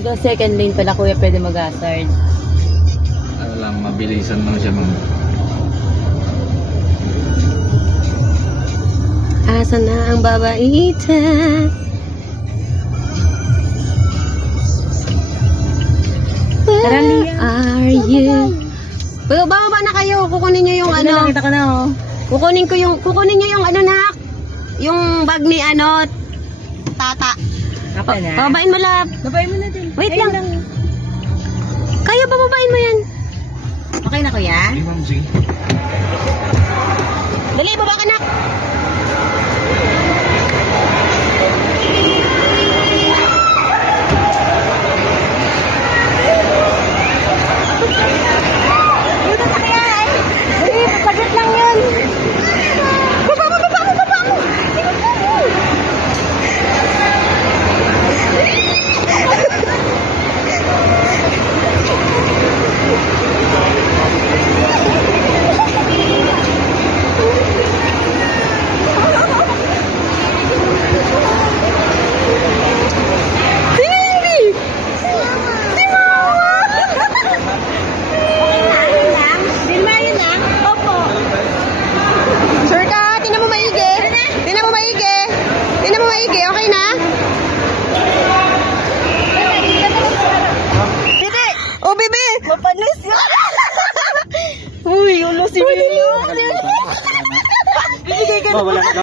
Hanggang second lane pala kuya pwede mag-hazard. Ano lang, mabilisan lang siya ma'am. Asa na ang babaita? Where are you? Bababa na kayo. Kukunin niyo yung ano. Nakita ko na oh. Kukunin niyo yung ano na. Yung bag ni ano. Tata. Apa na? Bababain mo lap. Babayin mo na din. Wait Ayun lang. Kaya bababain mo yan. Okay na kuya? Sige ma'am, sige. Dali, baba ka na.